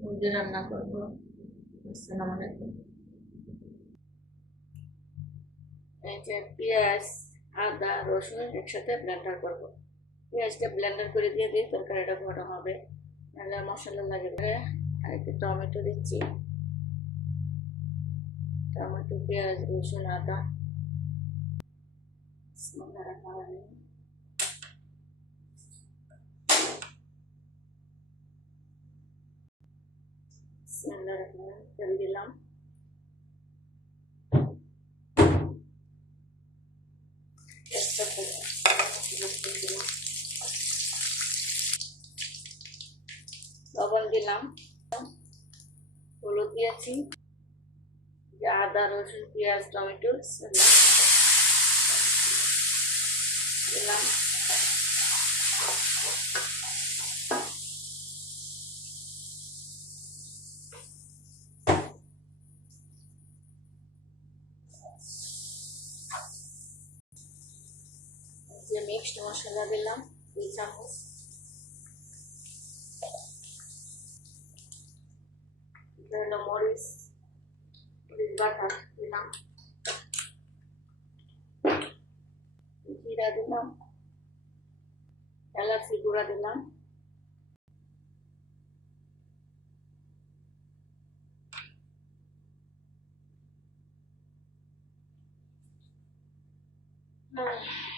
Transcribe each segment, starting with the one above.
মুরগি রান্না করব। আসসালামু আলাইকুম। এই যে পেঁয়াজ, আদা, রসুন একসাথে ব্লেন্ডার করব। পেঁয়াজটা ব্লেন্ডার করে দিয়ে দিই, তরকারিটা ঘটা হবে। নাহলে মশলা লাগবে আর একটু টমেটো দিচ্ছি। টমেটো, পেঁয়াজ, রসুন, আদা। রহিম। বিসমিল্লাহির রহমানির রহিম। তেল দিলাম লবণ দিলাম হলুদ দিয়েছি। আদা রসুন পেঁয়াজ টমেটো দিলাম। যে মিক্সড মশলা দিলাম দুই চামচ এটা হলো মরিচ মরিচ বাটা দিলাম জিরা দিলাম এলাচি গুঁড়া দিলাম 嗯。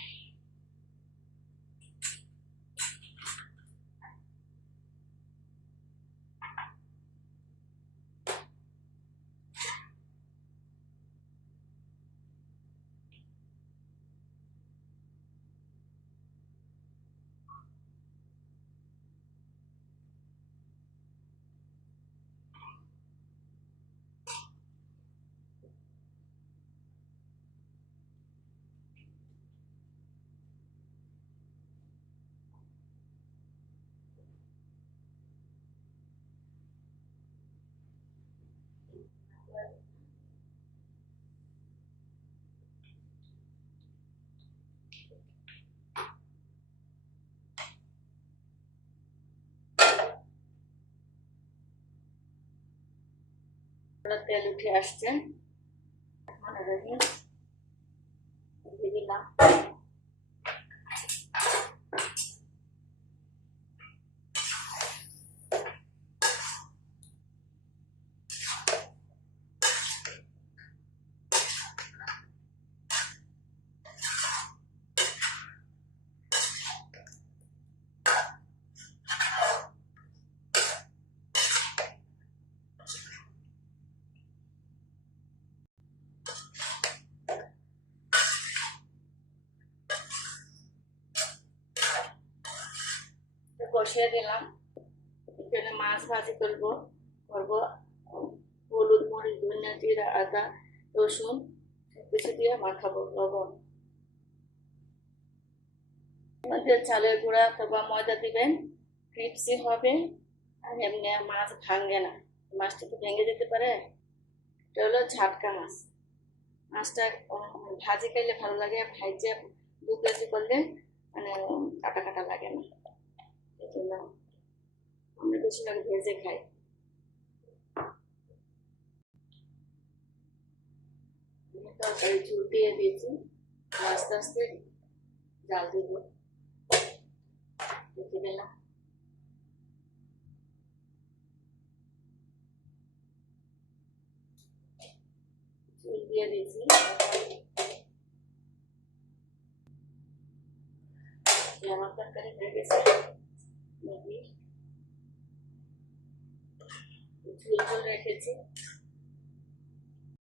তেল উঠে আসছে দিলাম কষিয়ে দিলাম। এখানে মাছ ভাজি করব করব। হলুদ, মরিচ, ধনিয়া, জিরা, আদা, রসুন সব কিছু দিয়ে মাখাবো লবণ। মধ্যে চালের গুঁড়া অথবা ময়দা দিবেন ক্রিপসি হবে আর এমনি মাছ ভাঙে না। মাছটা তো ভেঙে যেতে পারে? এটা হলো ঝাটকা মাছ। মাছটা ভাজি খাইলে ভালো লাগে, ভাইজে দু কেজি করলে মানে কাটা কাটা লাগে না। এই জন্য আমরা বেশিরভাগ ভেজে খাই আমি তরকারি ঝুল দিয়ে দিয়েছি আস্তে আস্তে জাল দিব দেখে দিলাম ঝুল দিয়ে দিয়েছি এই আমার তরকারি হয়ে গেছে মুরগি ঝুল ঝুল রেখেছি